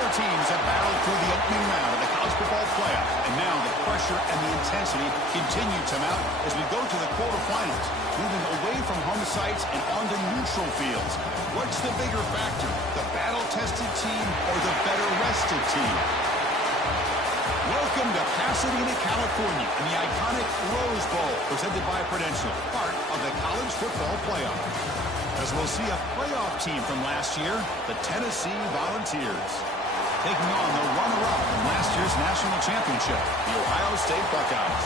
Four teams have battled through the opening round of the college football playoff, and now the pressure and the intensity continue to mount as we go to the quarterfinals, moving away from home sites and onto neutral fields. What's the bigger factor, the battle-tested team or the better-rested team? Welcome to Pasadena, California, in the iconic Rose Bowl, presented by Prudential, part of the college football playoff. As we'll see a playoff team from last year, the Tennessee Volunteers, taking on the runner-up from last year's national championship, the Ohio State Buckeyes.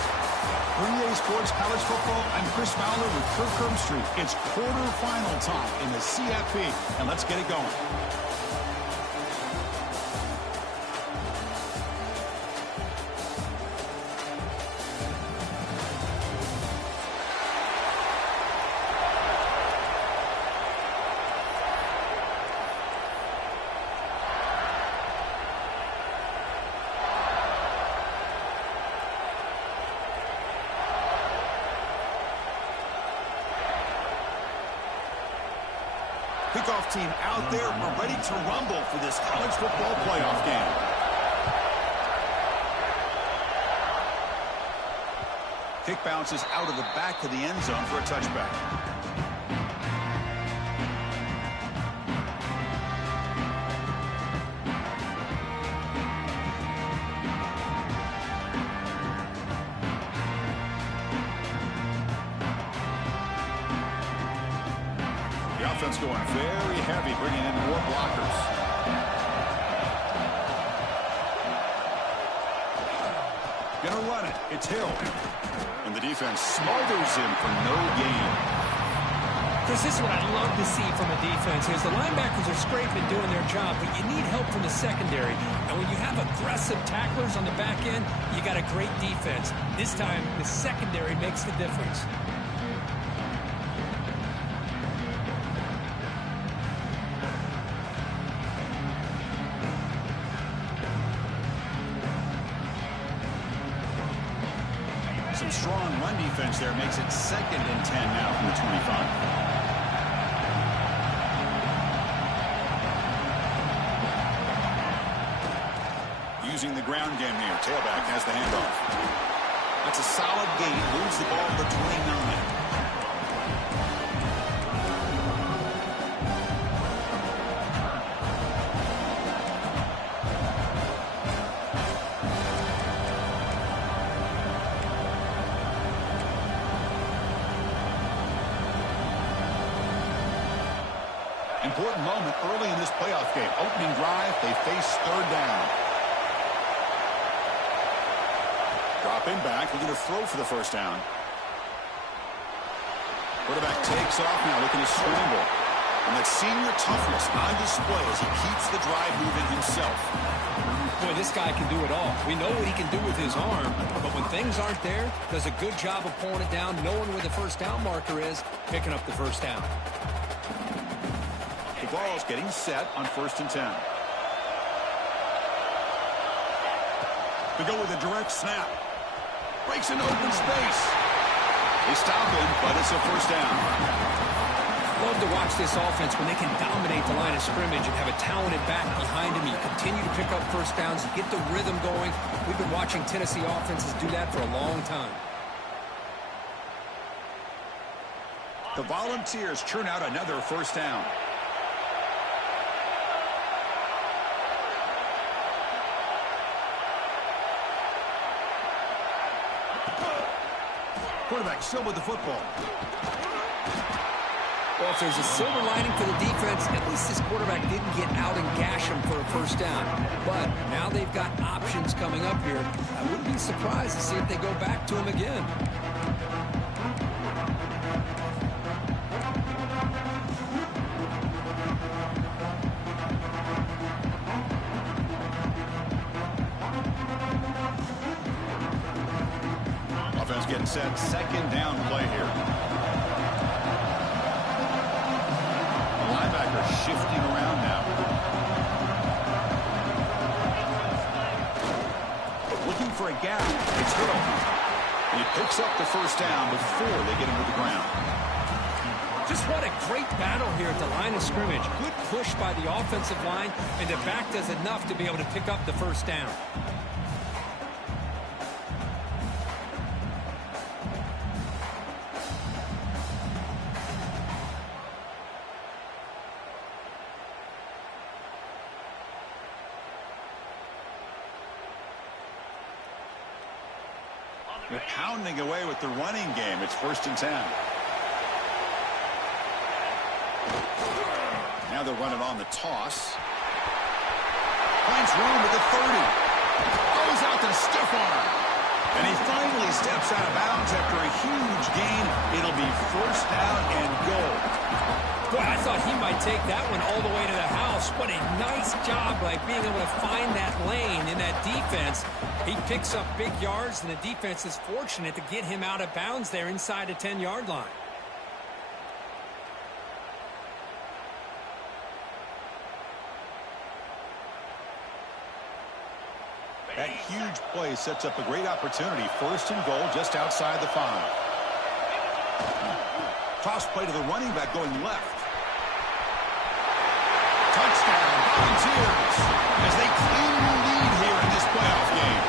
For EA Sports College Football, I'm Chris Fowler with Kirk Herbstreit. It's quarterfinal time in the CFP, and let's get it going. Kickoff team out there. We're ready to rumble for this college football playoff game. Kick bounces out of the back of the end zone for a touchback. Offense going very heavy, bringing in more blockers. Gonna run it. It's Hill. And the defense smothers him for no gain. Chris, this is what I love to see from a defense is the linebackers are scraping and doing their job, but you need help from the secondary. And when you have aggressive tacklers on the back end, you got a great defense. This time, the secondary makes the difference. Some strong run defense there makes it 2nd and 10 now from the 25. Using the ground game here. Tailback has the handoff. That's a solid gain. Moves the ball to the 29. Important moment early in this playoff game. Opening drive, they face 3rd down. Dropping back, looking to throw for the 1st down. Quarterback takes off now, looking to scramble. And that senior toughness on display as he keeps the drive moving himself. Boy, this guy can do it all. We know what he can do with his arm, but when things aren't there, does a good job of pulling it down, knowing where the 1st down marker is, picking up the 1st down. The ball's getting set on 1st and 10. They go with a direct snap. Breaks into open space. They stop him, but it's a 1st down. Love to watch this offense when they can dominate the line of scrimmage and have a talented back behind him. You continue to pick up 1st downs, you get the rhythm going. We've been watching Tennessee offenses do that for a long time. The Volunteers churn out another 1st down. Quarterback still with the football. Well, if there's a silver lining for the defense, at least this quarterback didn't get out and gash him for a 1st down. But now they've got options coming up here. I wouldn't be surprised to see if they go back to him again. Offense getting set. 2nd down play here. The linebacker shifting around now. Looking for a gap. It's Hill. And he picks up the 1st down before they get him to the ground. Just what a great battle here at the line of scrimmage. Good push by the offensive line, and the back does enough to be able to pick up the first down. They're pounding away with the running game. It's 1st and 10. Now they'll run it on the toss. Finds room with the 30. Goes out to the stiff arm. And he finally steps out of bounds after a huge gain. It'll be 1st down and goal. Boy, I thought he might take that one all the way to the house. What a nice job by being able to find that lane in that defense. He picks up big yards, and the defense is fortunate to get him out of bounds there inside the 10-yard line. That huge play sets up a great opportunity. 1st and goal just outside the 5. Toss play to the running back going left. Touchdown, Volunteers, as they claim the lead here in this playoff game.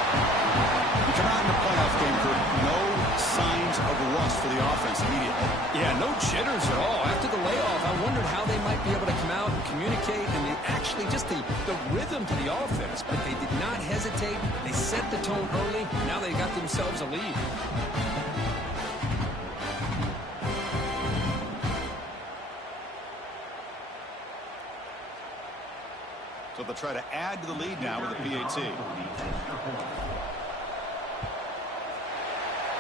We come out in the playoff game, Kurt. No signs of rust for the offense immediately. Yeah, no jitters at all. After the layoff, I wondered how they might be able to come out and communicate, and actually just the rhythm to the offense. But they did not hesitate. They set the tone early. Now they got themselves a lead. So they'll try to add to the lead now with a PAT.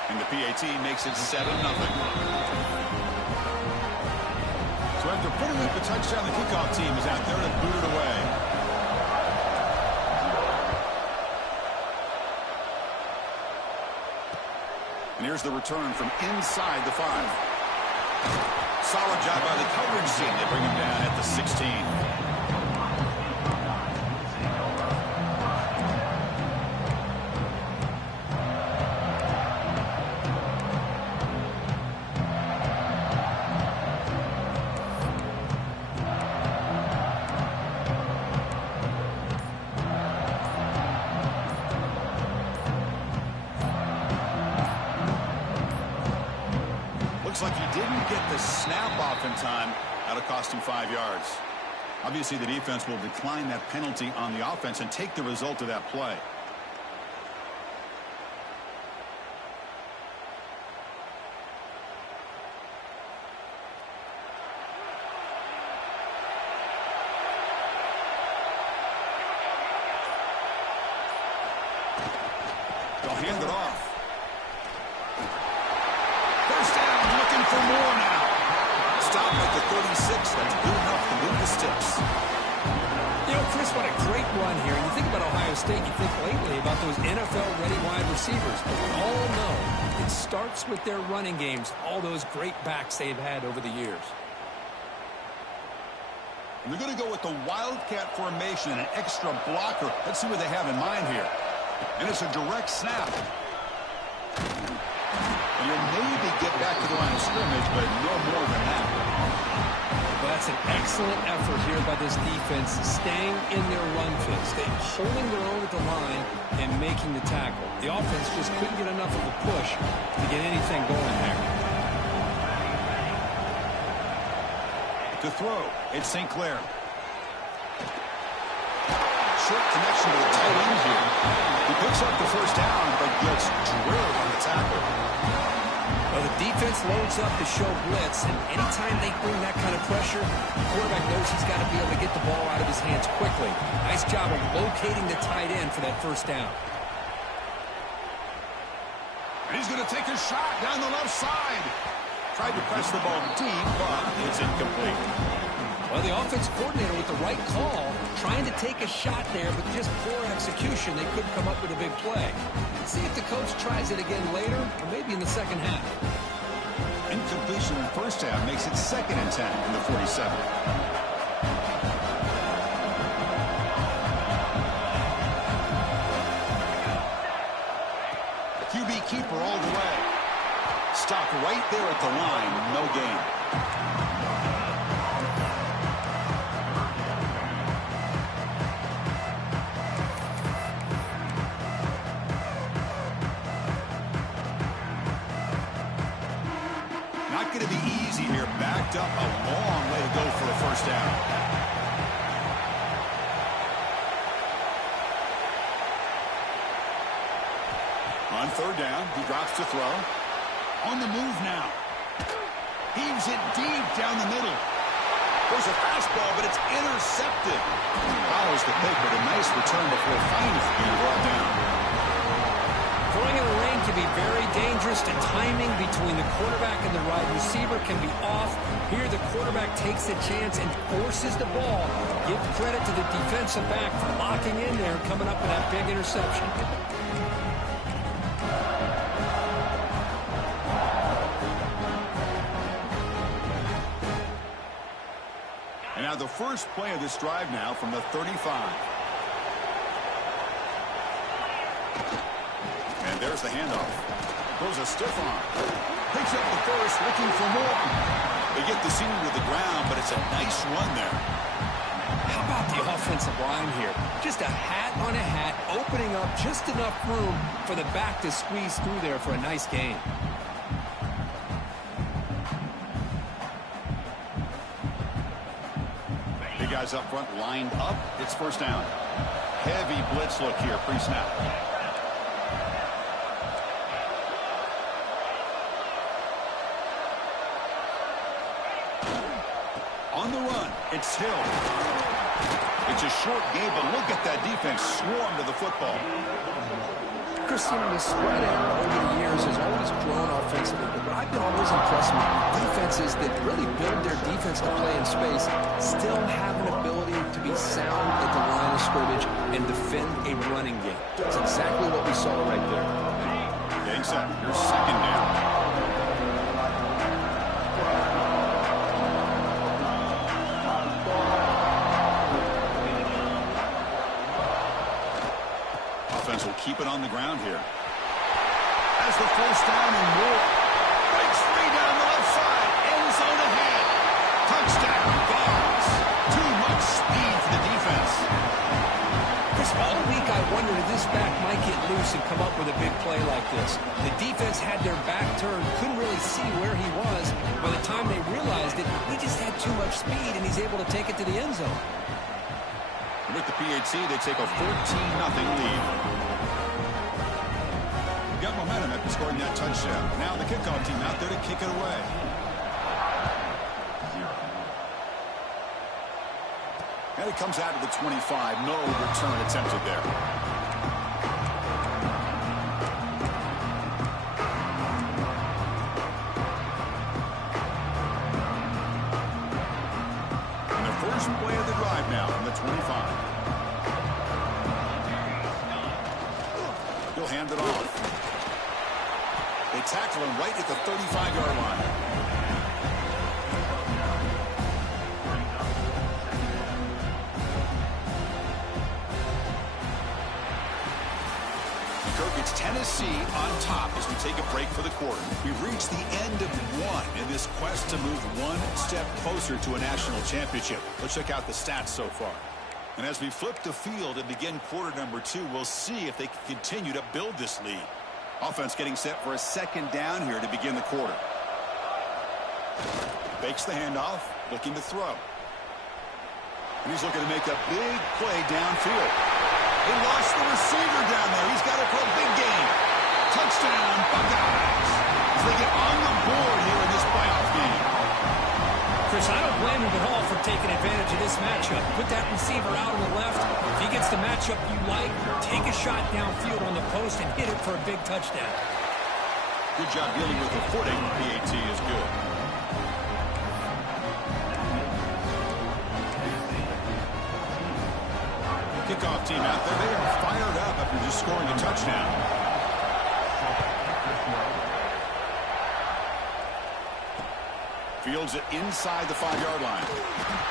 And the PAT makes it 7-0. So after putting up the touchdown, the kickoff team is out there to boot it away. And here's the return from inside the 5. Solid job by the coverage team. They bring him down at the 16. Looks like he didn't get the snap off in time. That'll cost him 5 yards. Obviously, the defense will decline that penalty on the offense and take the result of that play. They'll hand it off. First down, looking for more now. Stop at the 36. That's good enough to move the sticks. You know, Chris, what a great run here. And you think about Ohio State, you think lately about those NFL-ready wide receivers. But we all know it starts with their running games, all those great backs they've had over the years. And they're going to go with the Wildcat formation and an extra blocker. Let's see what they have in mind here. And it's a direct snap. And you'll maybe get back to the line of scrimmage, but no more than that. Well, that's an excellent effort here by this defense, staying in their run fit, staying holding their own at the line and making the tackle. The offense just couldn't get enough of a push to get anything going there. To throw, it's St. Clair. Short connection to the tight end here. He picks up the first down, but gets drilled on the tackle. Well, the defense loads up to show blitz, and anytime they bring that kind of pressure, the quarterback knows he's got to be able to get the ball out of his hands quickly. Nice job of locating the tight end for that first down. And he's going to take a shot down the left side. Tried to press the ball deep, but it's incomplete. Well, the offense coordinator with the right call, trying to take a shot there, but just poor execution. They couldn't come up with a big play. See if the coach tries it again later, or maybe in the second half. Incompletion in the first half makes it 2nd and 10 in the 47. QB keeper all the way. Stopped right there at the line, no gain. going to be easy here. Backed up a long way to go for a first down. On third down, he drops to throw. On the move now. Heaves it deep down the middle. There's a fastball, but it's intercepted. Follows the pick, but a nice return before finally being brought down. Throwing in the lane can be very dangerous. The timing between the quarterback and the wide receiver can be off. Here the quarterback takes the chance and forces the ball. Give credit to the defensive back for locking in there and coming up with that big interception. And now the first play of this drive now from the 35. And there's the handoff. Goes a stiff arm. Picks up the first, looking for more. They get the senior to the ground, but it's a nice run there. How about the offensive line here? Just a hat on a hat, opening up just enough room for the back to squeeze through there for a nice gain. Big guys up front lined up. It's first down. Heavy blitz look here, pre-snap. On the run, it's Hill. It's a short game, but look at that defense swarm to the football. Christian, the spread out over the years has always grown offensively, but I've been always impressed with defenses that really build their defense to play in space, still have an ability to be sound at the line of scrimmage and defend a running game. That's exactly what we saw right there. Getting set. Here's second down. Will keep it on the ground here. As the first down and more. Breaks free down the left side. End zone ahead. Touchdown, guards. Too much speed for the defense. Chris, all week I wondered if this back might get loose and come up with a big play like this. The defense had their back turned, couldn't really see where he was. By the time they realized it, he just had too much speed, and he's able to take it to the end zone. With the PHC, they take a 14-0 lead. Got momentum after scoring that touchdown. Now the kickoff team out there to kick it away. And it comes out to the 25. No return attempted there. And the first play of the drive now from the 25. He'll hand it off. They tackle him right at the 35-yard line. Kirk, it's Tennessee on top as we take a break for the quarter. We've reached the end of one in this quest to move one step closer to a national championship. Let's check out the stats so far. And as we flip the field and begin quarter number 2, we'll see if they can continue to build this lead. Offense getting set for a second down here to begin the quarter. Fakes the handoff, looking to throw. And he's looking to make a big play downfield. They lost the receiver down there. He's got it for a big gain. Touchdown, Buckeyes. As they get on the board here in this playoff game. Chris, I don't blame him at all for taking advantage of this matchup. Put that receiver out on the left. If he gets the matchup you like, take a shot downfield on the post and hit it for a big touchdown. Good job dealing with the footing. PAT is good. Kickoff team out there. They are fired up after just scoring a touchdown. Fields it inside the 5-yard line.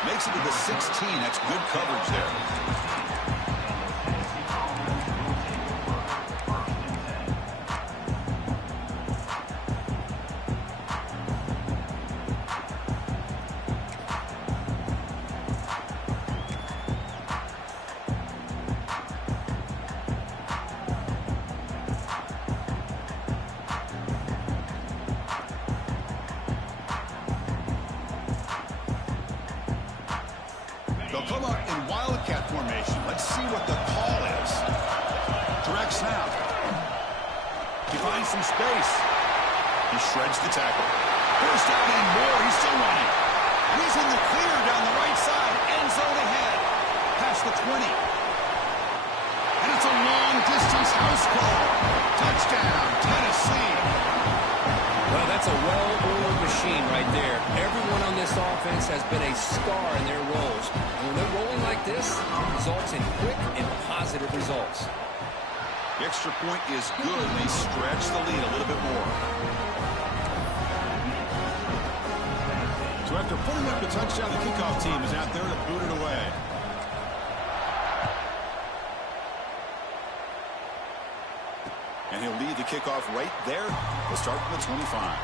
Makes it to the 16. That's good coverage there. They'll come up in wildcat formation. Let's see what the call is. Direct snap. He finds some space. He shreds the tackle. First down and more. He's still running. And he's in the clear down the right side. End zone ahead. Past the 20. And it's a long-distance house call. Touchdown, Tennessee. Well, that's a well-oiled machine right there. Everyone on this offense has been a star in their roles. And when they're rolling like this, it results in quick and positive results. The extra point is good. They stretch the lead a little bit more. So after putting up the touchdown, the kickoff team is out there to boot it away. And he'll lead the kickoff right there. We'll start from the 25.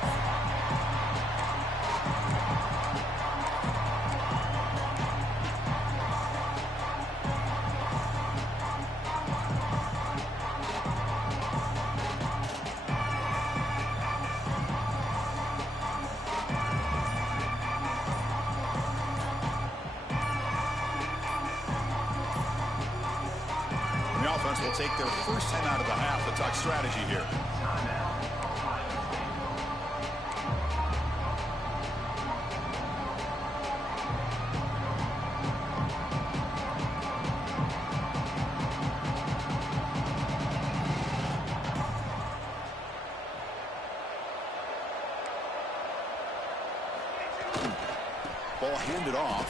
Will take their first 10 out of the half. The talk strategy here. Ball handed off.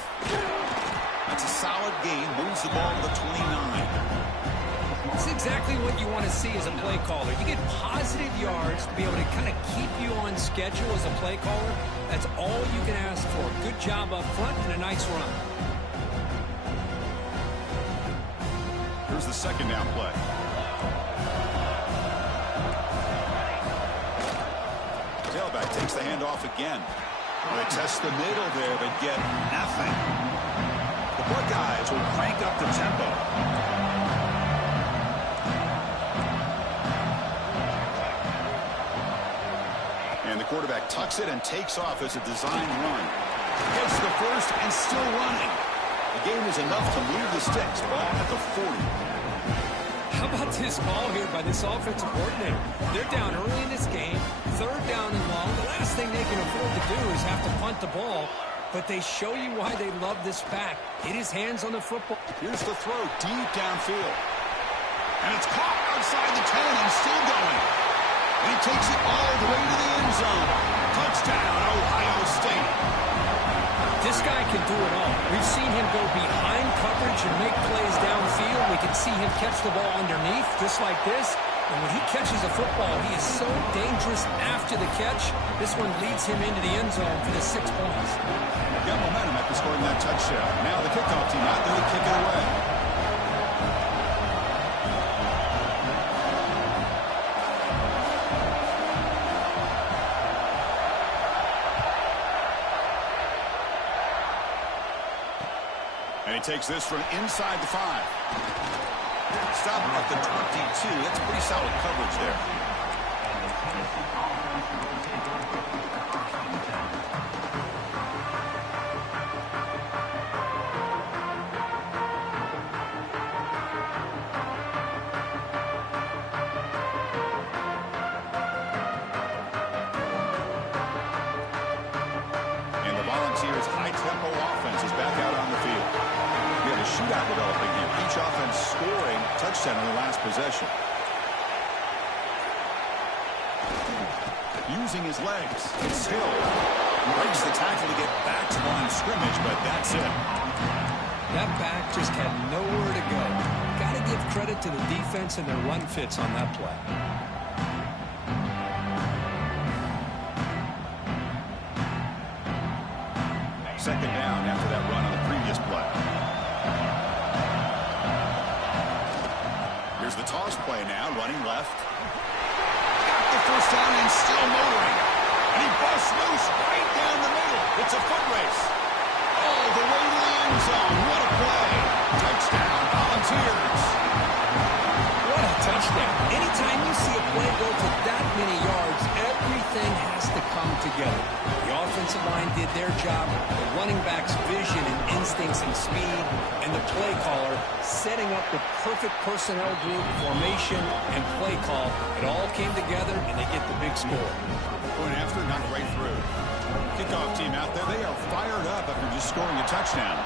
That's a solid gain. Moves the ball to the 29. It's exactly what you want to see as a play caller. You get positive yards to be able to kind of keep you on schedule as a play caller. That's all you can ask for. Good job up front and a nice run. Here's the second down play. Tailback takes the handoff again. They test the middle there, but get nothing. The Buckeyes will crank up the tempo. And the quarterback tucks it and takes off as a designed run. Gets the first and still running. The game is enough to move the sticks. Ball at the 40. How about this ball here by this offensive coordinator? They're down early in this game. Third down and long. The last thing they can afford to do is have to punt the ball. But they show you why they love this back. Get his hands on the football. Here's the throw deep downfield. And it's caught outside the 10 and still going. And he takes it all the way to the end zone. Touchdown, Ohio State. This guy can do it all. We've seen him go behind coverage and make plays downfield. We can see him catch the ball underneath, just like this. And when he catches a football, he is so dangerous after the catch. This one leads him into the end zone for the 6 points. Got momentum after scoring that touchdown. Now the kickoff team out there to kick it away. And he takes this from inside the 5. Stop at the 22. That's pretty solid coverage there. And the Volunteers' high-tempo offense is back out on the field. We have a shootout developing here. Each offense scoring touchdown in the last possession. Using his legs. It's Hill. Breaks the tackle to get back to the line of scrimmage, but that's it. That back just had nowhere to go. Got to give credit to the defense and their run fits on that play. Second down after that run on the previous play. Here's the toss play now, running left. Got the first down and still motoring. And he busts loose right down the middle. It's a foot race. All the way to the end zone. What a play. Touchdown, Volunteers. What a touchdown. Anytime you see a play go to that many yards, everything has to come come together. The offensive line did their job, the running back's vision and instincts and speed, and the play caller setting up the perfect personnel group, formation, and play call. It all came together, and they get the big score. Point after, not right through. Kickoff team out there, they are fired up after just scoring a touchdown.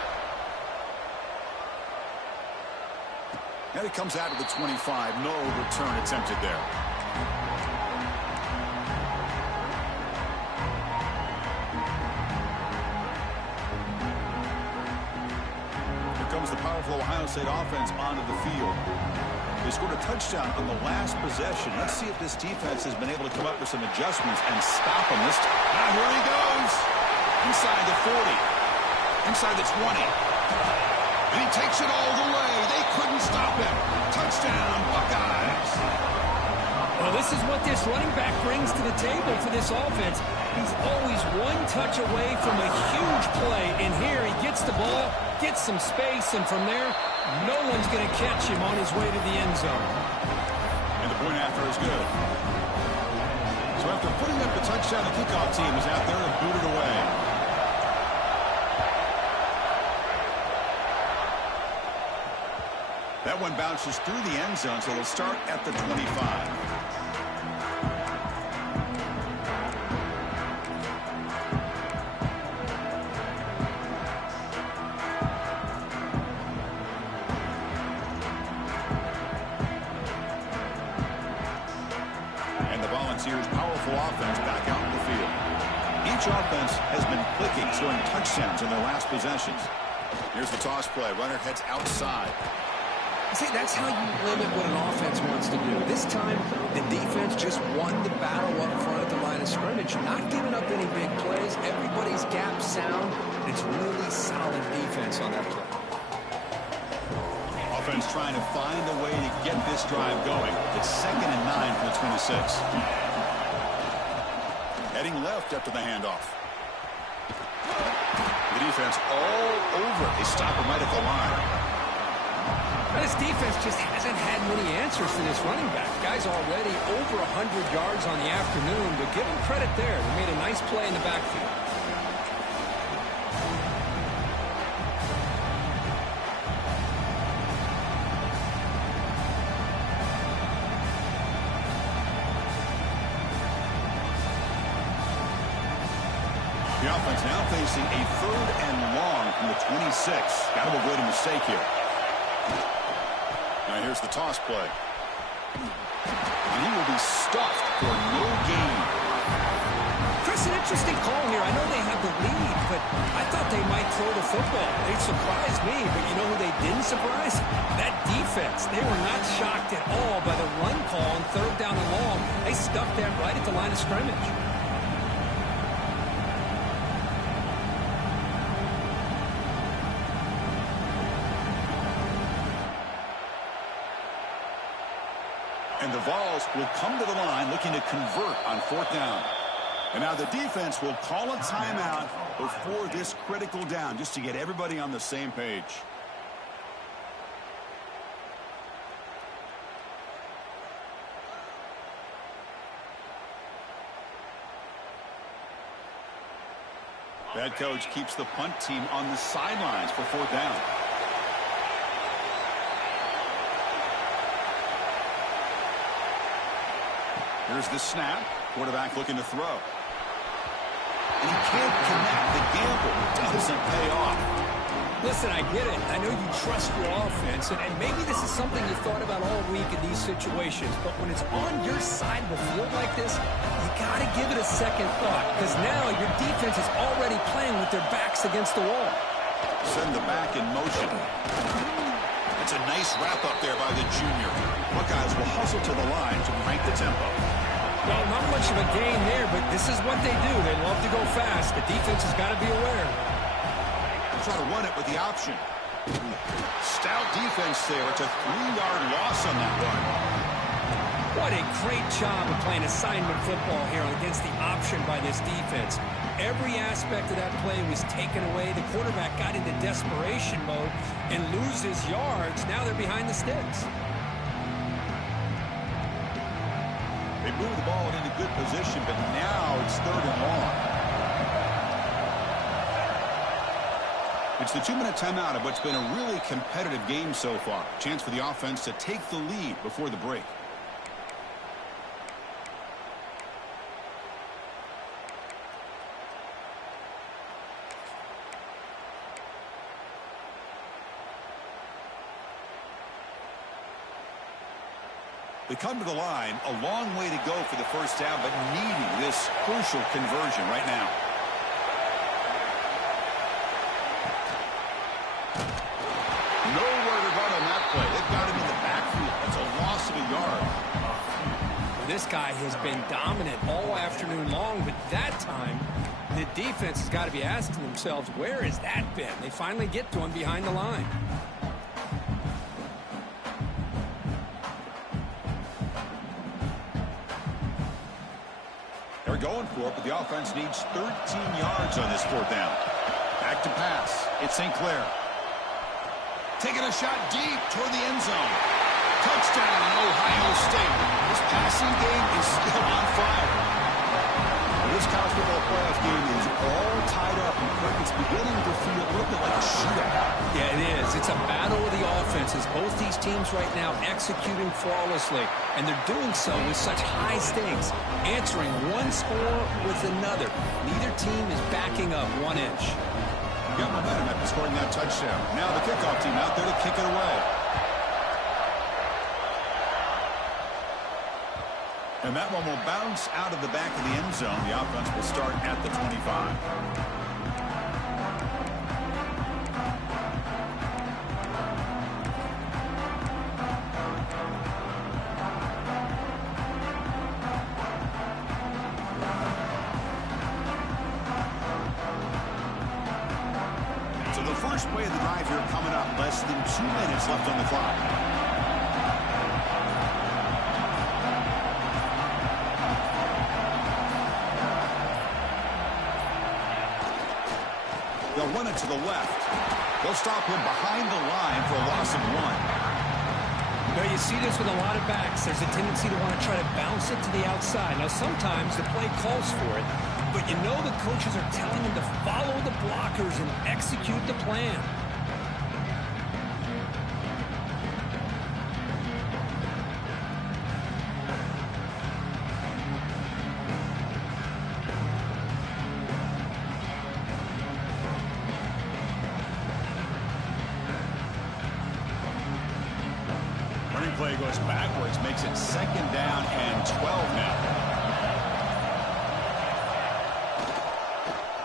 And it comes out of the 25. No return attempted there. Here comes the powerful Ohio State offense onto the field. They scored a touchdown on the last possession. Let's see if this defense has been able to come up with some adjustments and stop him this time. Now here he goes. Inside the 40. Inside the 20. And he takes it all the way. They couldn't stop him. Touchdown, Buckeyes. Well, this is what this running back brings to the table for this offense. He's always one touch away from a huge play. And here he gets the ball, gets some space, and from there, no one's going to catch him on his way to the end zone. And the point after is good. So after putting up the touchdown, the kickoff team is out there to boot it away. That one bounces through the end zone, so it'll start at the 25. And the Volunteers' powerful offense back out in the field. Each offense has been clicking, scoring touchdowns in their last possessions. Here's the toss play. Runner heads outside. See, that's how you limit what an offense wants to do. This time, the defense just won the battle up front at the line of scrimmage, not giving up any big plays. Everybody's gap sound. It's really solid defense on that play. Offense trying to find a way to get this drive going. It's 2nd and 9 for the 26. Heading left after the handoff. The defense all over it. They stop him right at the line. This defense just hasn't had many answers to this running back. Guy's already over 100 yards on the afternoon, but give him credit there. They made a nice play in the backfield. The offense now facing a 3rd and long from the 26. Got to avoid a mistake here. Now here's the toss play. And he will be stuffed for no gain. Chris, an interesting call here. I know they have the lead, but I thought they might throw the football. They surprised me, but you know who they didn't surprise? That defense. They were not shocked at all by the run call on 3rd down and long. They stuffed that right at the line of scrimmage. And the Vols will come to the line looking to convert on 4th down. And now the defense will call a timeout before this critical down, just to get everybody on the same page. The head coach keeps the punt team on the sidelines for 4th down. Here's the snap. Quarterback looking to throw. And he can't connect. The gamble doesn't pay off. Listen, I get it. I know you trust your offense, and maybe this is something you thought about all week in these situations, but when it's on your side of the field like this, you got to give it a second thought, because now your defense is already playing with their backs against the wall. Send the back in motion. That's a nice wrap up there by the junior. Buckeyes will hustle to the line to crank the tempo. Well, not much of a gain there, but this is what they do. They love to go fast. The defense has got to be aware. Try to run it with the option. Stout defense there. It's a 3-yard loss on that run. What a great job of playing assignment football here against the option by this defense. Every aspect of that play was taken away. The quarterback got into desperation mode and loses yards. Now they're behind the sticks. They moved the ball into good position, but now it's 3rd and long. It's the 2-minute timeout of what's been a really competitive game so far. Chance for the offense to take the lead before the break. They come to the line, a long way to go for the first down, but needing this crucial conversion right now. Nowhere to run on that play. They've got him in the backfield. That's a loss of a yard. This guy has been dominant all afternoon long, but that time, the defense has got to be asking themselves, where has that been? They finally get to him behind the line. They're going for it, but the offense needs 13 yards on this 4th down. Back to pass. It's St. Clair. Taking a shot deep toward the end zone. Touchdown, Ohio State. This passing game is still on fire. This college football playoff game is all tied up, and it's beginning to feel a little bit like a shootout. Yeah, it is. It's a battle of the offenses. Both these teams right now executing flawlessly, and they're doing so with such high stakes, answering one score with another. Neither team is backing up 1 inch. Got momentum after scoring that touchdown. Now the kickoff team out there to kick it away. And that one will bounce out of the back of the end zone. The offense will start at the 25. So the first play of the drive here coming up. Less than 2 minutes left on the clock. They'll run it to the left. They'll stop him behind the line for a loss of 1. You know, you see this with a lot of backs. There's a tendency to want to try to bounce it to the outside. Now, sometimes the play calls for it, but you know the coaches are telling them to follow the blockers and execute the plan. Play goes backwards, makes it 2nd down and 12 now.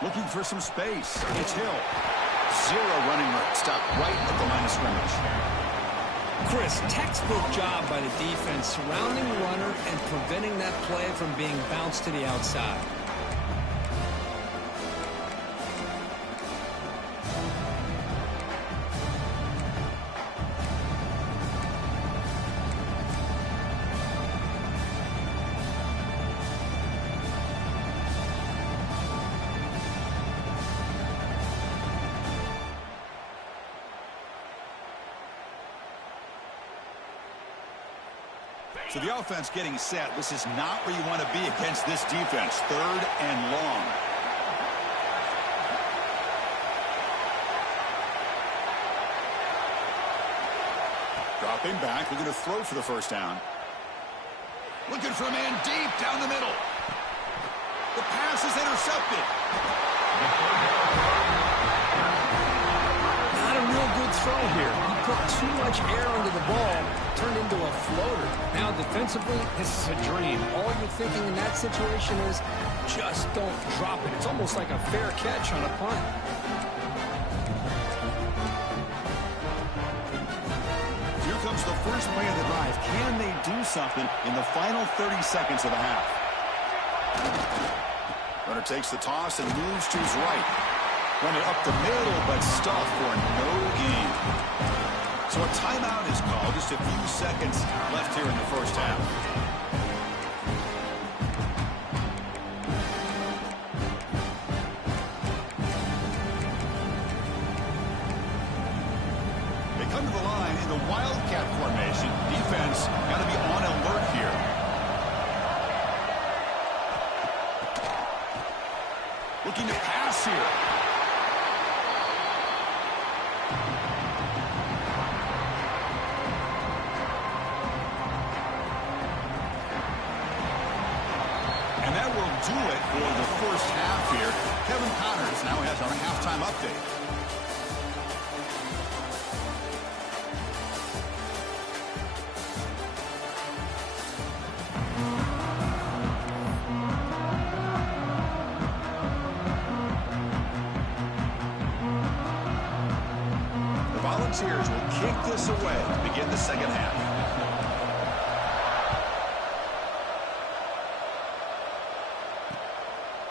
Looking for some space. It's Hill. 0 running room. Stop right at the line of scrimmage. Chris, textbook job by the defense, surrounding the runner and preventing that play from being bounced to the outside. So the offense getting set. This is not where you want to be against this defense. 3rd and long. Dropping back. Looking to throw for the first down. Looking for a man deep down the middle. The pass is intercepted. Not a real good throw here. He put too much air under the ball, turned into a floater. Now defensively, this is a dream. All you're thinking in that situation is just don't drop it. It's almost like a fair catch on a punt. Here comes the first play of the drive. Can they do something in the final 30 seconds of the half? Runner takes the toss and moves to his right. Running up the middle, but stopped for no gain. So a timeout is called. Just a few seconds left here in the first half. They come to the line in the Wildcat formation. Defense got to be on alert here. Looking to pass here. And that will do it for the first half here. Kevin Connors now has our halftime update. The Volunteers will kick this away to begin the second half.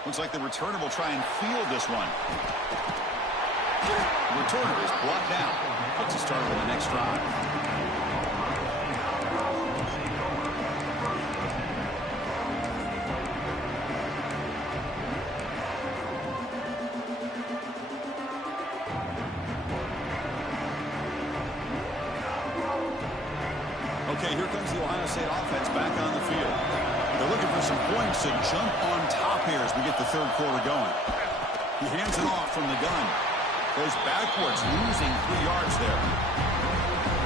Looks like the returner will try and field this one. The returner is blocked down. Gets us started on the next drive. Okay, here comes the Ohio State offense back on the field. They're looking for some points to jump on top here as we get the third quarter going. He hands it off from the gun. Goes backwards, losing 3 yards there.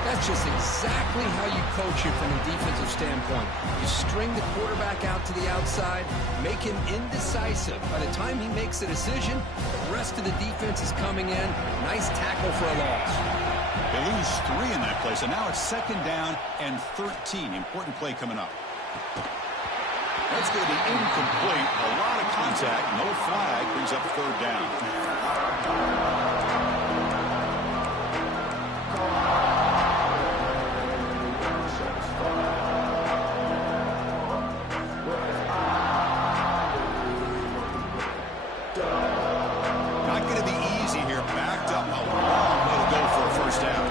That's just exactly how you coach it from a defensive standpoint. You string the quarterback out to the outside, make him indecisive. By the time he makes a decision, the rest of the defense is coming in. Nice tackle for a loss. They lose 3 in that play, so now it's second down and 13. Important play coming up. That's going to be incomplete. A lot of contact. No flag. Brings up third down. Not going to be easy here. Backed up a long way to go for a first down.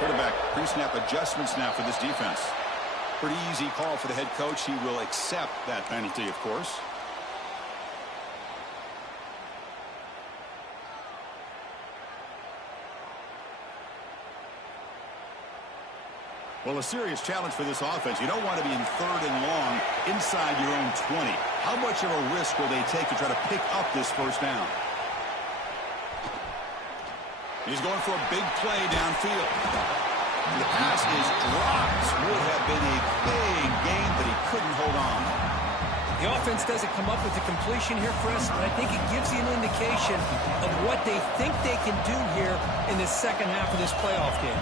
Quarterback pre-snap adjustments now for this defense. Pretty easy call for the head coach. He will accept that penalty, of course. Well, a serious challenge for this offense. You don't want to be in third and long inside your own 20. How much of a risk will they take to try to pick up this first down? He's going for a big play downfield. The pass is dropped. Would have been a big gain, but he couldn't hold on. The offense doesn't come up with the completion here, Chris, but I think it gives you an indication of what they think they can do here in the second half of this playoff game.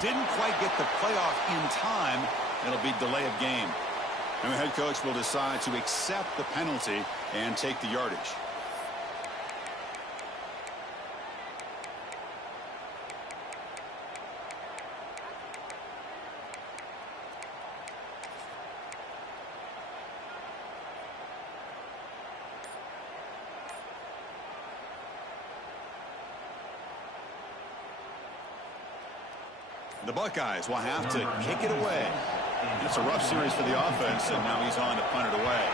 Didn't quite get the playoff in time. It'll be delay of game. And the head coach will decide to accept the penalty and take the yardage. The Buckeyes will have to kick it away. It's a rough series for the offense, and now he's on to punt it away.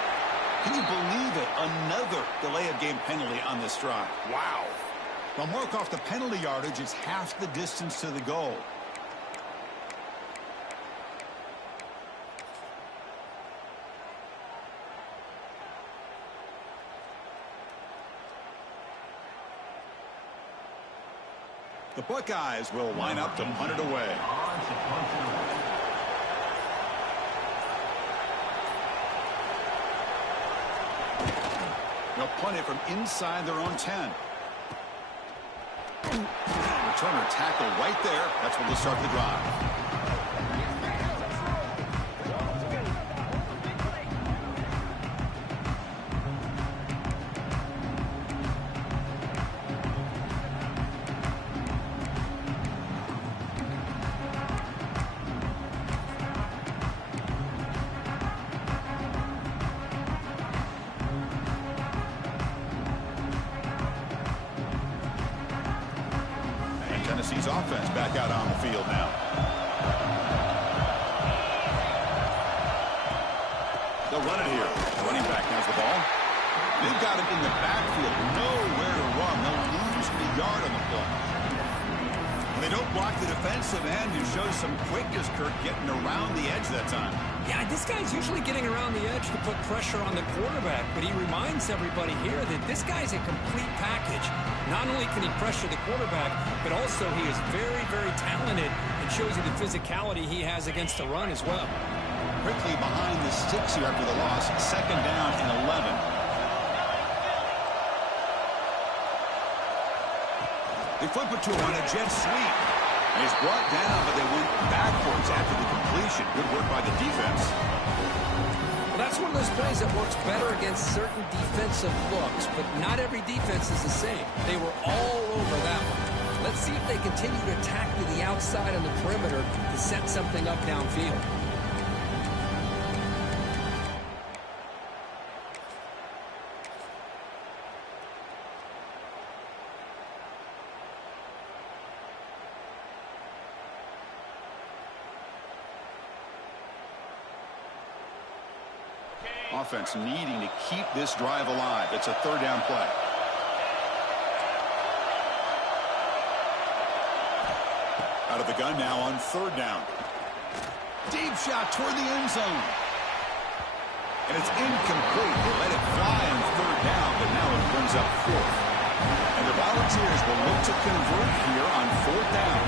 Can you believe it? Another delay of game penalty on this drive. Wow. They'll mark off the penalty yardage. It's half the distance to the goal. The Buckeyes will line up to punt it away. They'll punt it from inside their own 10. Returner tackle right there. That's when they'll start the drive. Tennessee's offense back out on the field now. They'll run it here. The running back has the ball. They've got him in the backfield. Nowhere to run. They'll lose a yard on the play. They don't block the defensive end, who shows some quickness, Kirk, getting around the edge that time. Yeah, this guy's usually getting around the edge to put pressure on the quarterback, but he reminds everybody here that this guy's a complete package. Not only can he pressure the quarterback, but also he is very, very talented and shows you the physicality he has against the run as well. Quickly behind the sticks here after the loss. 2nd down and 11. They flip it to him on a jet sweep. And he's brought down, but they went backwards after the completion. Good work by the defense. Well, that's one of those plays that works better against certain defensive looks, but not every defense is the same. They were all over that one. Let's see if they continue to attack to the outside on the perimeter to set something up downfield. Offense needing to keep this drive alive. It's a 3rd down play. Out of the gun now on 3rd down. Deep shot toward the end zone. And it's incomplete. They let it fly on 3rd down, but now it brings up 4th. And the Volunteers will look to convert here on 4th down.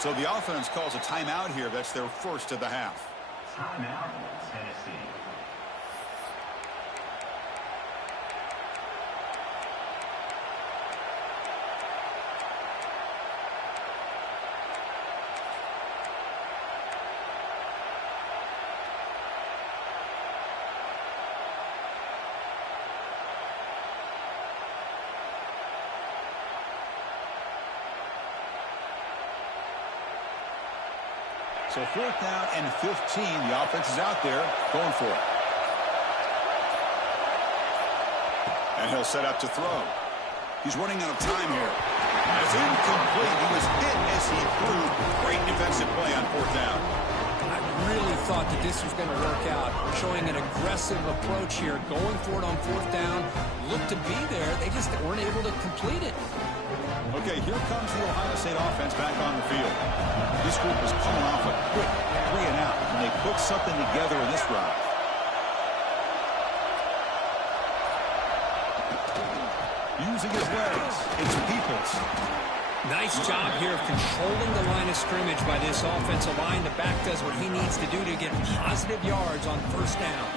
So the offense calls a timeout here. That's their first of the half. Timeout, Tennessee. So 4th down and 15. The offense is out there going for it. And he'll set up to throw. He's running out of time here. It's incomplete. He was hit as he threw. Great defensive play on 4th down. I really thought that this was going to work out. Showing an aggressive approach here. Going for it on 4th down. Looked to be there. They just weren't able to complete it. Okay, here comes the Ohio State offense back on the field. This group was coming off a quick 3-and-out, and they put something together in this drive. Using his legs, it's Peoples. Nice job here of controlling the line of scrimmage by this offensive line. The back does what he needs to do to get positive yards on 1st down.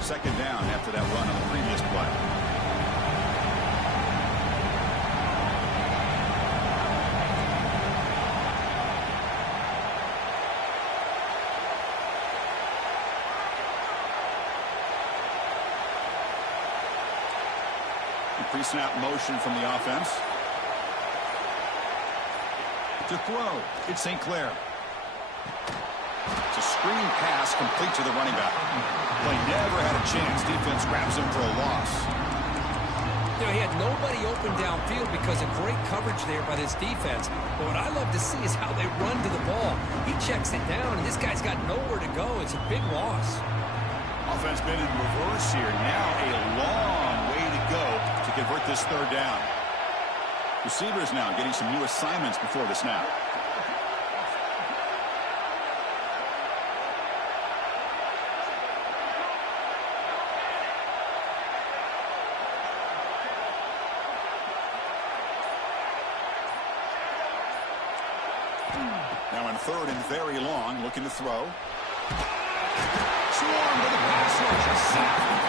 Second down after that run on the previous play. Pre-snap motion from the offense. To throw, it's St. Clair. It's a screen pass complete to the running back. Well, he never had a chance. Defense grabs him for a loss. You know, he had nobody open downfield because of great coverage there by this defense. But what I love to see is how they run to the ball. He checks it down, and this guy's got nowhere to go. It's a big loss. Offense been in reverse here. Now a long way to go to convert this 3rd down. Receivers now getting some new assignments before the snap. Now in 3rd and very long, looking to throw. Swarm to the pass rush.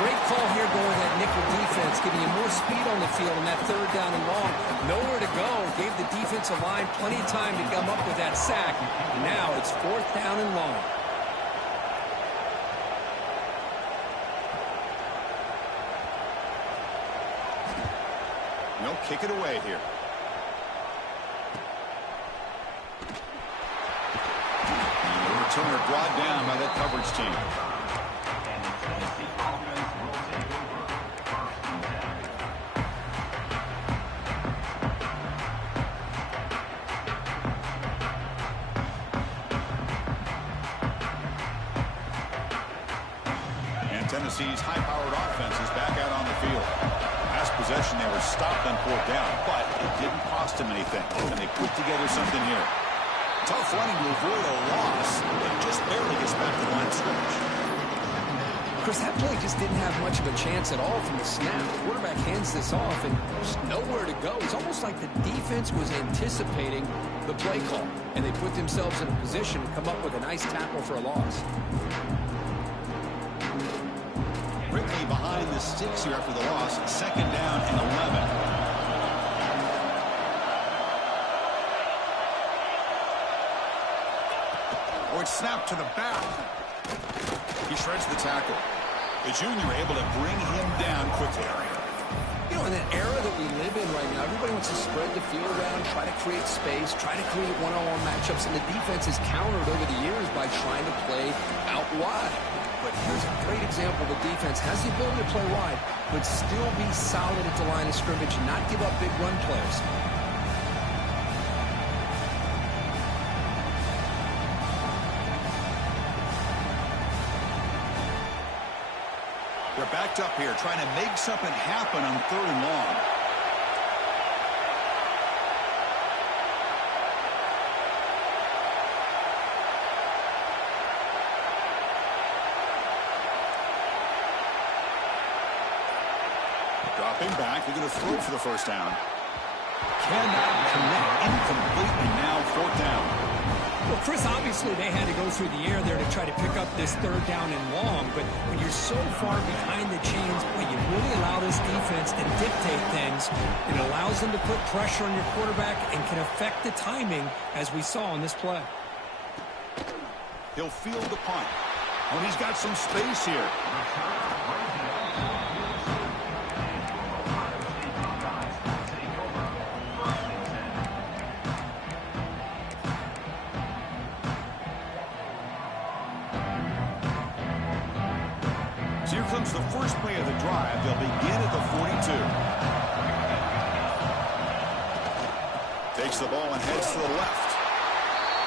Great call here going with that nickel defense, giving you more speed on the field on that 3rd down and long. Nowhere to go. Gave the defensive line plenty of time to come up with that sack. And now it's 4th down and long. They'll kick it away here. And the returner brought down by that coverage team. And the Tennessee offense will take over. First and 10. And Tennessee's high-powered offense is back out on the field. Last possession, they were stopped on 4th down, but it didn't cost them anything, and they put together something here. Tough running to avoid a loss, but just barely gets back to the line of scrimmage. Chris, that play just didn't have much of a chance at all from the snap. The quarterback hands this off, and there's nowhere to go. It's almost like the defense was anticipating the play call, and they put themselves in a position to come up with a nice tackle for a loss. Ridley behind the sticks here after the loss. 2nd down and 11. Oh, it's snapped to the back. He shreds the tackle. The junior able to bring him down quickly. You know, in that era that we live in right now, everybody wants to spread the field around, try to create space, try to create one-on-one matchups, and the defense is countered over the years by trying to play out wide. But here's a great example. The defense has the ability to play wide, but still be solid at the line of scrimmage and not give up big run plays. They're backed up here, trying to make something happen on 3rd and long. Dropping back, they're going to throw for the 1st down. Cannot connect, incomplete, and now 4th down. Well, Chris, obviously they had to go through the air there to try to pick up this 3rd down and long, but when you're so far behind the chains, boy, you really allow this defense to dictate things. It allows them to put pressure on your quarterback and can affect the timing, as we saw on this play. He'll field the punt. Oh, he's got some space here. Here comes the first play of the drive. They'll begin at the 42. Takes the ball and heads to the left.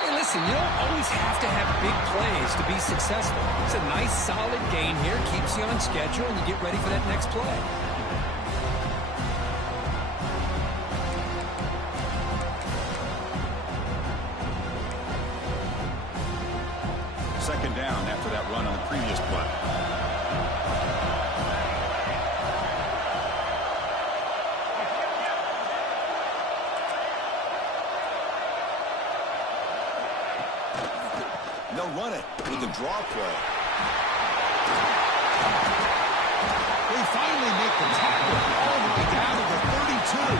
Hey, listen, you don't always have to have big plays to be successful. It's a nice, solid gain here. Keeps you on schedule, and you get ready for that next play. Second down after that run on the previous play. They'll run it with the draw play. They finally make the tackle all the way down to the 32.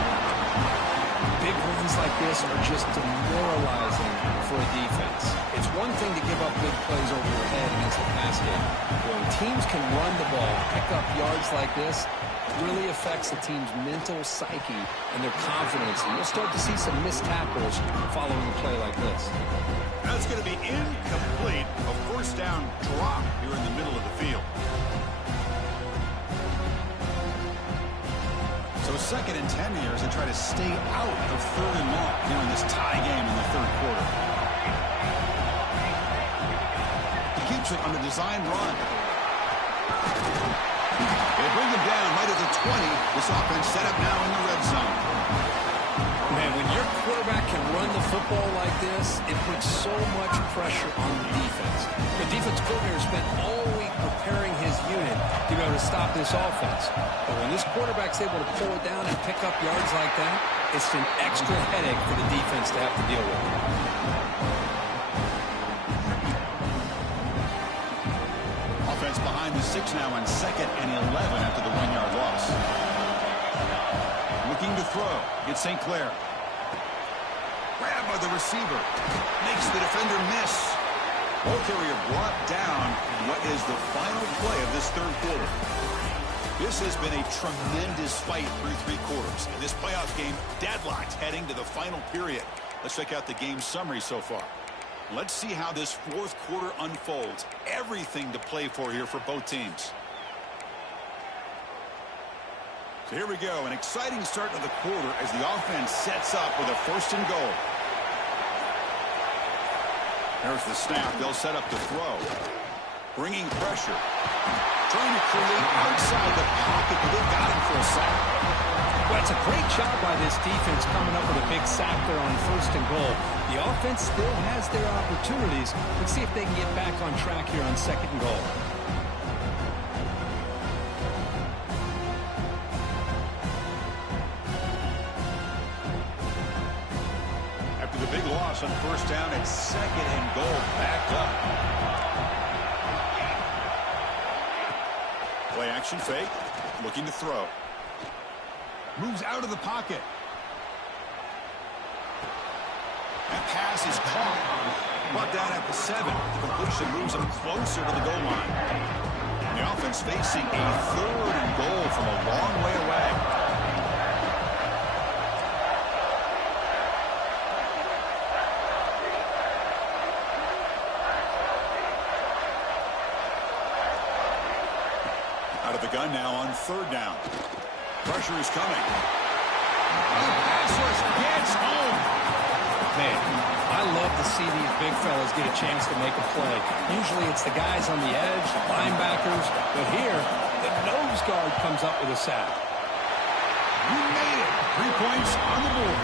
Big runs like this are just demoralizing for a defense. It's one thing to give up big plays over your head against the pass game. When teams can run the ball, pick up yards like this, it really affects the team's mental psyche and their confidence. And you'll start to see some missed tackles following a play like this. That's going to be incomplete. A 1st down drop here in the middle of the field. So 2nd and 10 here as they try to stay out of 3rd and long here in this tie game in the 3rd quarter. He keeps it on the design run. They bring him down right at the 20. This offense set up now in the red zone. Man, when your quarterback can run the football like this, it puts so much pressure on the defense. The defense coordinator spent all week preparing his unit to be able to stop this offense. But when this quarterback's able to pull it down and pick up yards like that, it's an extra headache for the defense to have to deal with. Offense behind the 6 now on 2nd and 11 after the 1-yard loss. Looking to throw. It's St. Clair. Grabbed by the receiver. Makes the defender miss. Ball carrier brought down in what is the final play of this 3rd quarter. This has been a tremendous fight through 3 quarters. And this playoff game deadlocked heading to the final period. Let's check out the game summary so far. Let's see how this 4th quarter unfolds. Everything to play for here for both teams. So here we go. An exciting start to the quarter as the offense sets up with a 1st and goal. There's the snap. They'll set up the throw. Bringing pressure. Trying to create outside the pocket, but they've got him for a sack. Well, it's a great job by this defense coming up with a big sack there on 1st and goal. The offense still has their opportunities. Let's see if they can get back on track here on 2nd and goal. After the big loss on 1st down, it's 2nd and goal. Backed up. Play action fake. Looking to throw. Moves out of the pocket. That pass is caught. Brought down at the 7. The completion moves him closer to the goal line. And the offense facing a 3rd and goal from a long way away. Out of the gun now on 3rd down. Pressure is coming. The pass rush gets home. Man, I love to see these big fellas get a chance to make a play. Usually it's the guys on the edge, the linebackers, but here, the nose guard comes up with a sack. You made it. 3 points on the board.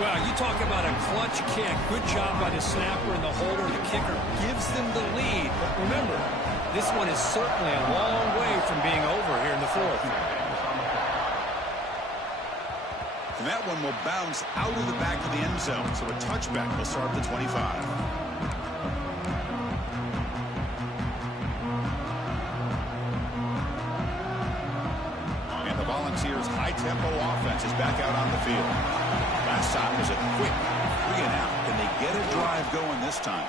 Well, you talk about a clutch kick. Good job by the snapper and the holder. The kicker gives them the lead. But remember, this one is certainly a long way from being over here in the 4th. And that one will bounce out of the back of the end zone. So a touchback will start at the 25. And the Volunteers' high-tempo offense is back out on the field. Last time was a quick 3 and out. Can they get a drive going this time?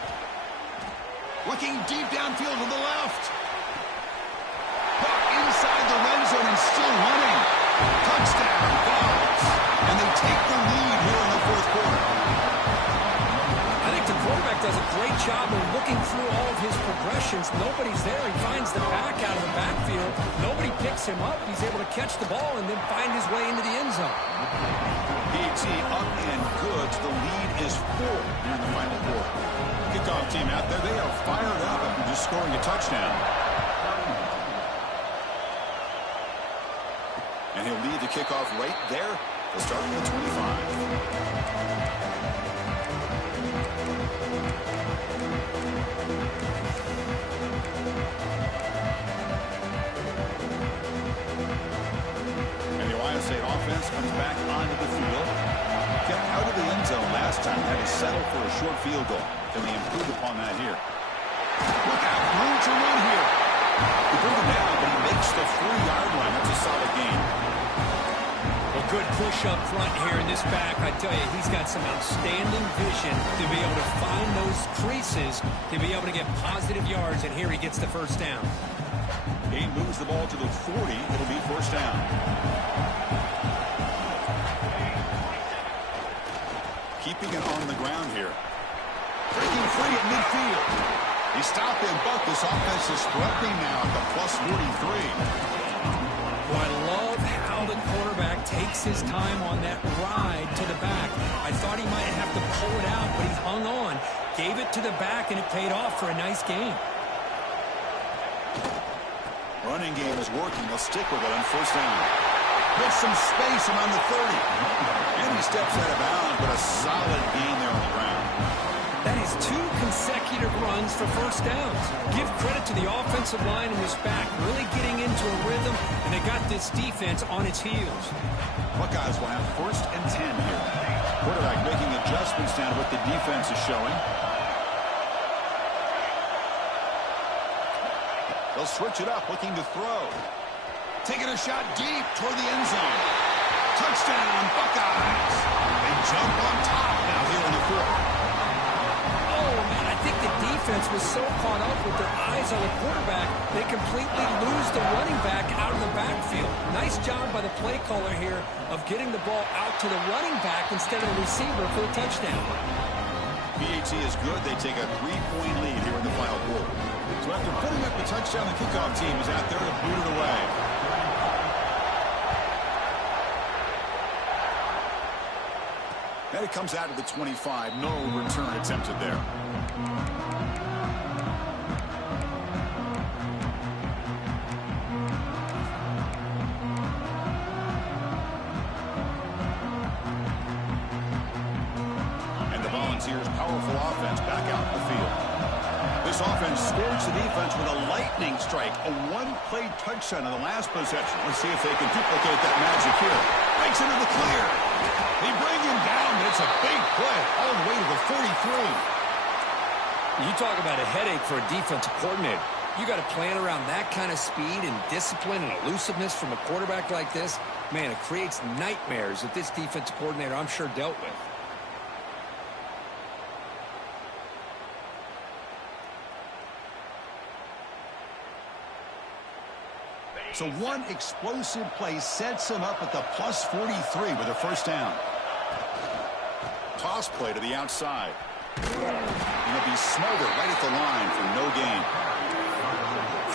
Looking deep downfield to the left. Caught inside the red zone and still running. Touchdown, Vols. And they take the lead here in the 4th quarter. I think the quarterback does a great job of looking through all of his progressions. Nobody's there. He finds the back out of the backfield. Nobody picks him up. He's able to catch the ball and then find his way into the end zone. PAT up and good. The lead is 4 here in the final quarter. Kickoff team out there. They are fired up after just scoring a touchdown. And he'll lead the kickoff right there. They'll start from the 25. And the Ohio State offense comes back onto the field. Kept out of the end zone last time. Had to settle for a short field goal. Can they improve upon that here? Look out. Room to run here. He bring him down, but he makes the 3-yard line. That's a solid gain. Well, good push up front here in this back. I tell you, he's got some outstanding vision to be able to find those creases, to be able to get positive yards, and here he gets the 1st down. He moves the ball to the 40. It'll be 1st down. Keeping it on the ground here. Breaking free at midfield. He stopped and bucked. This offense is threatening now at the plus 43. Well, I love how the quarterback takes his time on that ride to the back. I thought he might have to pull it out, but he hung on, gave it to the back, and it paid off for a nice gain. Running game is working. They'll stick with it on 1st down. With some space around the 30. And he steps out of bounds, but a solid gain there on the ground. That is 2 consecutive runs for 1st downs. Give credit to the offensive line and this back, really getting into a rhythm, and they got this defense on its heels. Buckeyes will have 1st and 10 here. Quarterback making adjustments down to what the defense is showing. They'll switch it up, looking to throw. Taking a shot deep toward the end zone. Touchdown, Buckeyes. They jump on top now here in the 4th. Oh, man, I think the defense defense was so caught up with their eyes on the quarterback, they completely lose the running back out of the backfield. Nice job by the play caller here of getting the ball out to the running back instead of the receiver for a touchdown. PAT is good. They take a 3-point lead here in the final quarter. So after putting up the touchdown, the kickoff team is out there to boot it away. And it comes out of the 25. No return attempted there. And the Volunteers' powerful offense back out in the field. This offense scorched the defense with a lightning strike. A one-play touchdown in the last possession. Let's see if they can duplicate that magic here. Breaks into the clear. They bring him down, but it's a big play all the way to the 43. You talk about a headache for a defensive coordinator. You got to plan around that kind of speed and discipline and elusiveness from a quarterback like this. Man, it creates nightmares that this defensive coordinator, I'm sure, dealt with. So one explosive play sets them up at the plus 43 with a first down. Toss play to the outside. And it'll be smothered right at the line for no gain.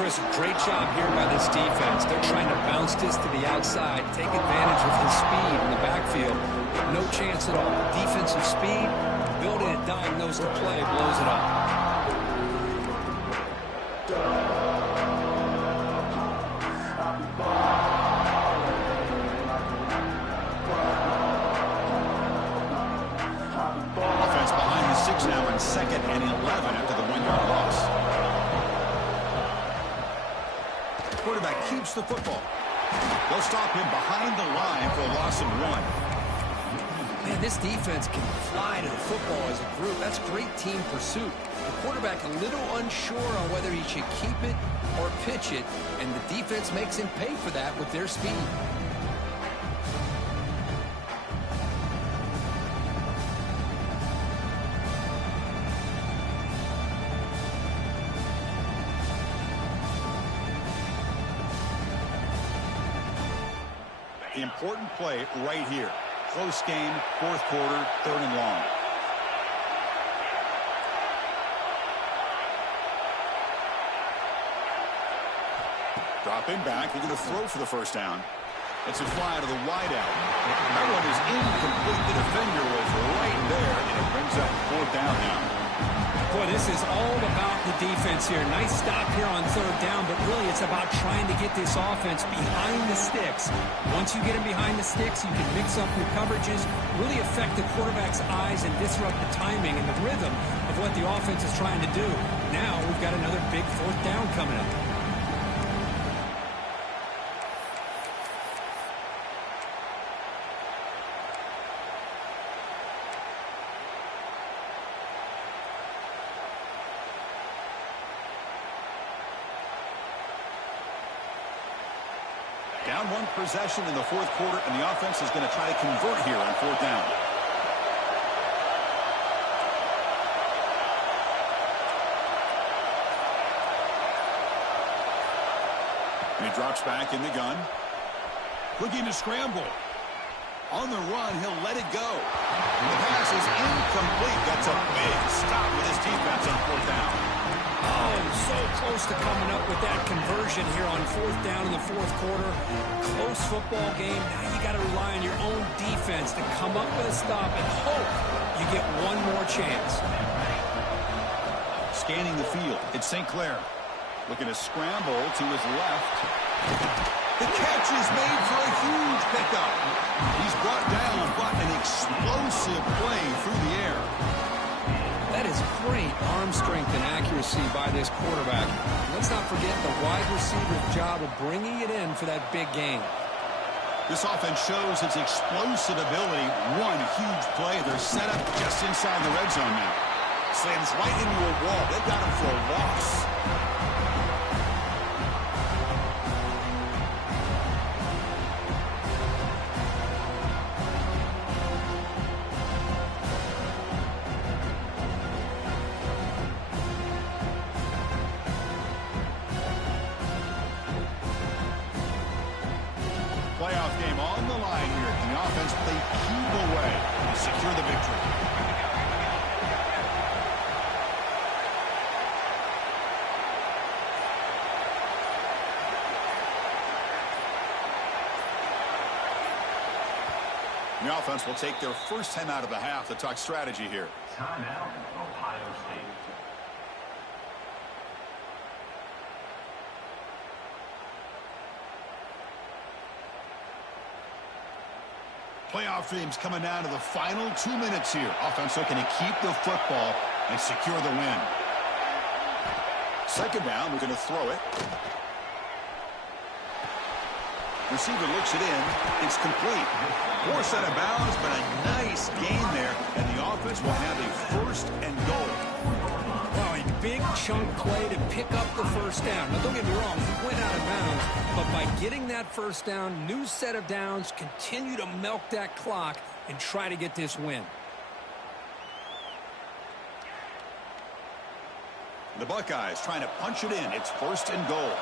Chris, great job here by this defense. They're trying to bounce this to the outside, take advantage of his speed in the backfield. No chance at all. Defensive speed, ability to diagnose the play, blows it up. Offense behind the 6 now in 2nd and 11 after the 1-yard loss. Quarterback keeps the football. They'll stop him behind the line for a loss of 1. Man, this defense can fly to the football as a group. That's great team pursuit. The quarterback a little unsure on whether he should keep it or pitch it, and the defense makes him pay for that with their speed. The important play right here. Close game, 4th quarter, 3rd and long. Dropping back, they're going to throw for the first down. It's a fly to the wideout. That one is incomplete. The defender was right there, and it brings up 4th down now. Boy, this is all about the defense here. Nice stop here on 3rd down, but really it's about trying to get this offense behind the sticks. Once you get them behind the sticks, you can mix up your coverages, really affect the quarterback's eyes and disrupt the timing and the rhythm of what the offense is trying to do. Now we've got another big 4th down coming up. Down 1 possession in the 4th quarter, and the offense is going to try to convert here on 4th down. And he drops back in the gun. Looking to scramble. On the run, he'll let it go. And the pass is incomplete. That's a big stop with his defense on 4th down. Oh, so close to coming up with that conversion here on 4th down in the 4th quarter. Close football game. Now you got to rely on your own defense to come up with a stop and hope you get one more chance. Scanning the field, it's St. Clair. Looking to scramble to his left. The catch is made for a huge pickup. He's brought down, but an explosive play through the air. That is great arm strength and accuracy by this quarterback. Let's not forget the wide receiver's job of bringing it in for that big gain. This offense shows its explosive ability. One huge play. They're set up just inside the red zone now. Slams right into a wall. They've got him for a loss. offense play keep away and secure the victory. The offense will take their first time out of the half to talk strategy here. Timeout, Ohio State. Playoff dreams coming down to the final 2 minutes here. Offense looking to keep the football and secure the win. Second down, we're going to throw it. Receiver looks it in. It's complete. Force out of bounds, but a nice gain there, and the offense will have a first and goal. Wow, a big chunk play to pick up the first down. Now, don't get me wrong, he went out of bounds, but by getting that first down, new set of downs, continue to milk that clock and try to get this win. The Buckeyes trying to punch it in. It's first and goal.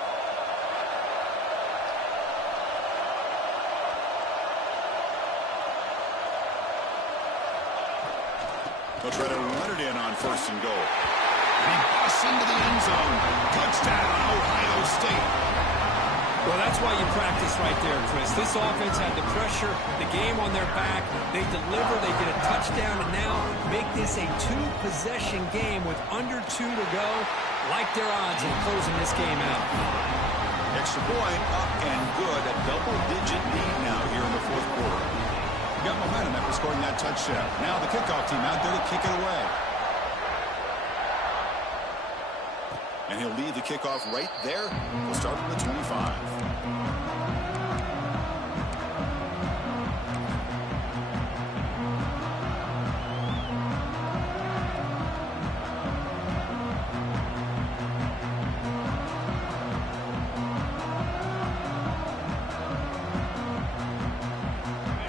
They'll try to run it in on first and goal. And he busts into the end zone. Touchdown, Ohio State. Well, that's why you practice right there, Chris. This offense had the pressure, the game on their back. They deliver, they get a touchdown, and now make this a two-possession game with under 2 to go. Like their odds in closing this game out. Extra point up and good. A double-digit lead now here in the fourth quarter. Got momentum after scoring that touchdown. Now the kickoff team out there to kick it away. And he'll leave the kickoff right there. We'll start from the 25.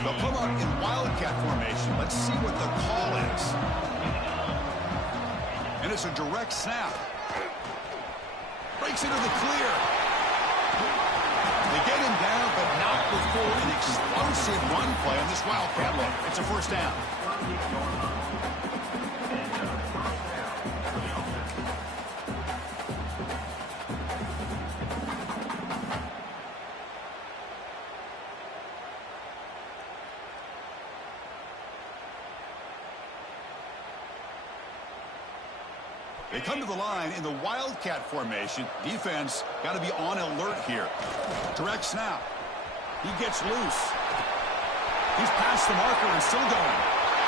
They'll come up in wildcat formation. Let's see what the call is. And it's a direct snap. Breaks into the clear. They get him down, but not before an explosive run play on this wildcat look. It's a first down. They come to the line in the wildcat formation. Defense got to be on alert here. Direct snap. He gets loose. He's past the marker and still going.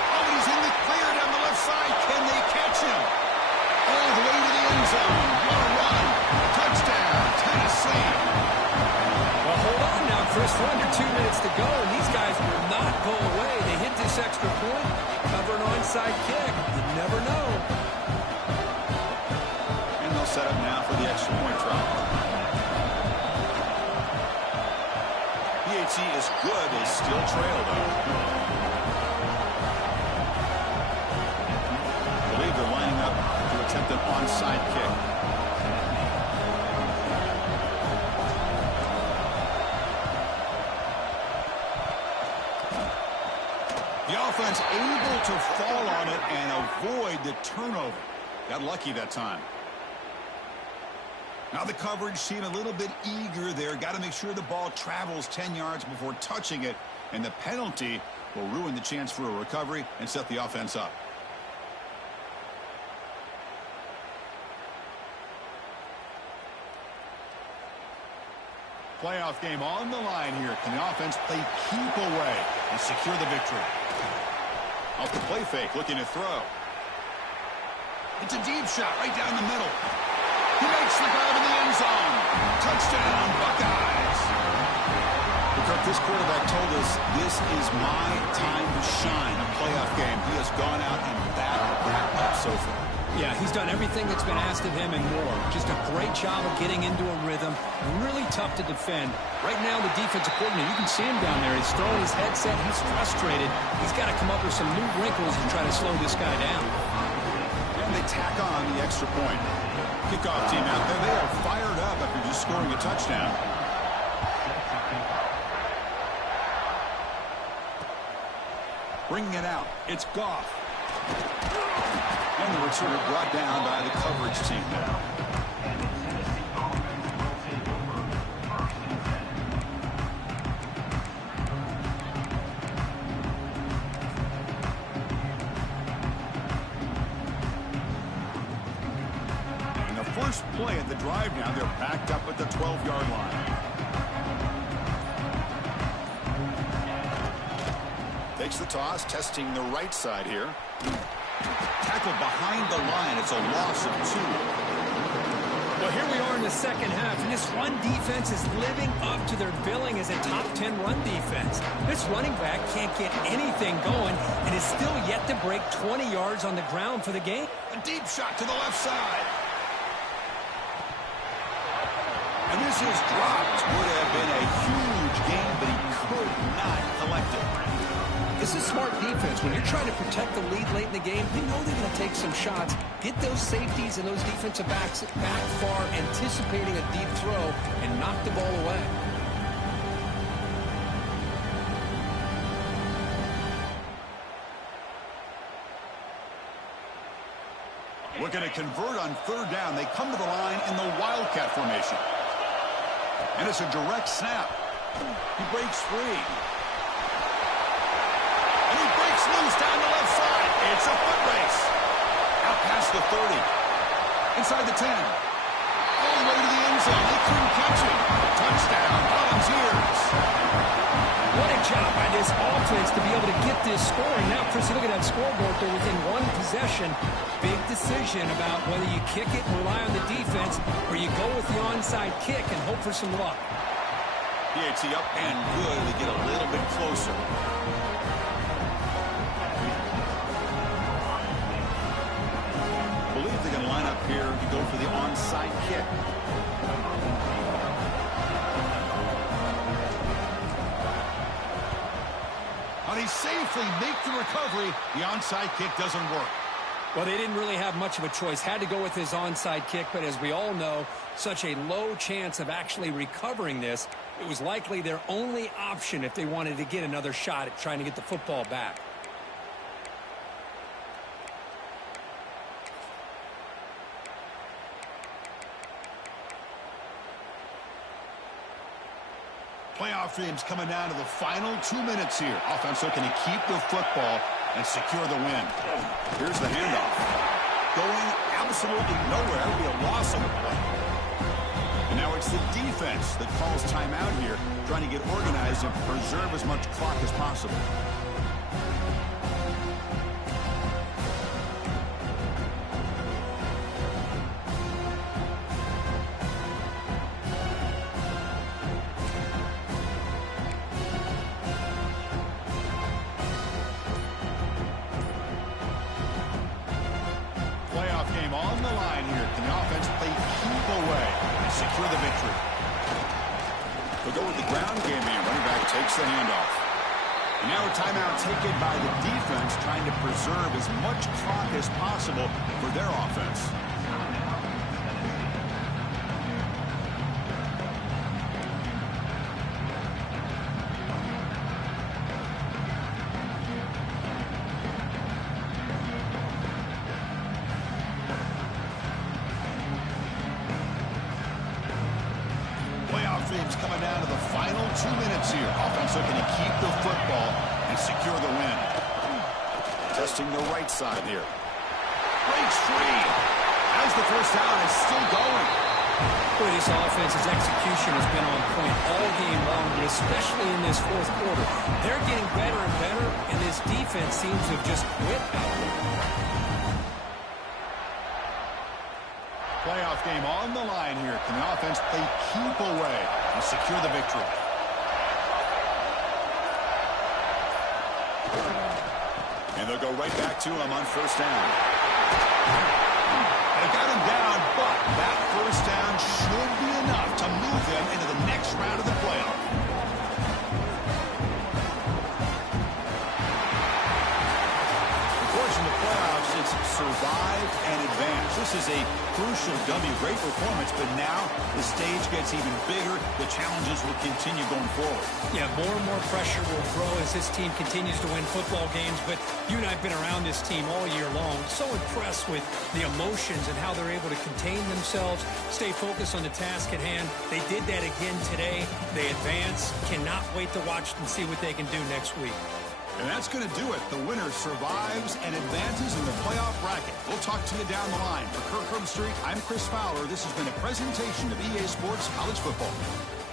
Oh, he's in the clear down the left side. Can they catch him? All the way to the end zone. What a run. Touchdown, Tennessee. Well, hold on now, Chris. We're under 2 minutes to go, and these guys will not go away. They hit this extra point, cover an onside kick. You never know. Set up now for the extra point try. PAT is good. They still trail, though. I believe they're lining up to attempt an onside kick. The offense able to fall on it and avoid the turnover. Got lucky that time. Now the coverage seemed a little bit eager there. Got to make sure the ball travels 10 yards before touching it. And the penalty will ruin the chance for a recovery and set the offense up. Playoff game on the line here. Can the offense play keep away and secure the victory? Off the play fake, looking to throw. It's a deep shot right down the middle. He makes the grab in the end zone. Touchdown, Buckeyes. Because this quarterback told us this is my time to shine, a playoff game. He has gone out and battled that up so far. Yeah, he's done everything that's been asked of him and more. Just a great job of getting into a rhythm. Really tough to defend. Right now, the defensive coordinator, you can see him down there. He's throwing his headset. He's frustrated. He's got to come up with some new wrinkles and try to slow this guy down. And they tack on the extra point. Kickoff team out there. They are fired up after just scoring a touchdown. Bringing it out. It's Goff. And the returner brought down by the coverage team now. And the first play at the drive now, they're backed up at the 12-yard line. Takes the toss, testing the right side here. Tackled behind the line. It's a loss of 2. Well, here we are in the second half, and this run defense is living up to their billing as a top 10 run defense. This running back can't get anything going and is still yet to break 20 yards on the ground for the game. A deep shot to the left side. And this is dropped. Would have been a huge gain, but he could not collect it. This is smart defense. When you're trying to protect the lead late in the game, you know they're going to take some shots. Get those safeties and those defensive backs back far, anticipating a deep throw, and knock the ball away. Looking to convert on third down. They come to the line in the Wildcat formation. And it's a direct snap. He breaks free. And he breaks loose down the left side. It's a foot race. Out past the 30. Inside the 10. All the way to the end zone. They couldn't catch him. Touchdown, Volunteers. What a job by this offense to be able to get this scoring. Now, Chris, look at that scoreboard. They're within one possession. Big decision about whether you kick it and rely on the defense or you go with the onside kick and hope for some luck. PAT up and good. They get a little bit closer. Believe they're going to line up here to go for the onside kick. They safely make the recovery. The onside kick doesn't work. Well, they didn't really have much of a choice. Had to go with his onside kick, but as we all know, such a low chance of actually recovering this. It was likely their only option if they wanted to get another shot at trying to get the football back. Playoff games coming down to the final 2 minutes here. Offense looking to keep the football and secure the win. Here's the handoff. Going absolutely nowhere. It'll be a loss on the play. And now it's the defense that calls timeout here, trying to get organized and preserve as much clock as possible. On the line here. Can the offense play keep away and secure the victory? They'll go with the ground game here. Running back takes the handoff. And now a timeout taken by the defense, trying to preserve as much clock as possible for their offense. Coming down to the final 2 minutes here. Offense looking to keep the football and secure the win. Testing the right side here. Breaks free. As the first down is still going. Boy, this offense's execution has been on point all game long, but especially in this fourth quarter. They're getting better and better, and this defense seems to have just quit out there. Playoff game on the line here. Can the offense play keep away and secure the victory? And they'll go right back to him on first down. They got him down, but that first down should be enough to move them into the next round of the playoff. Of course, in the playoffs, playoffs, it's survive and advance. This is a crucial W. Great performance, but now the stage gets even bigger. The challenges will continue going forward. Yeah, more and more pressure will grow as this team continues to win football games. But you and I have been around this team all year long. So impressed with the emotions and how they're able to contain themselves, stay focused on the task at hand. They did that again today. They advance. Cannot wait to watch and see what they can do next week. And that's going to do it. The winner survives and advances in the playoff bracket. We'll talk to you down the line. For Kirk Herbstreit, I'm Chris Fowler. This has been a presentation of EA Sports College Football.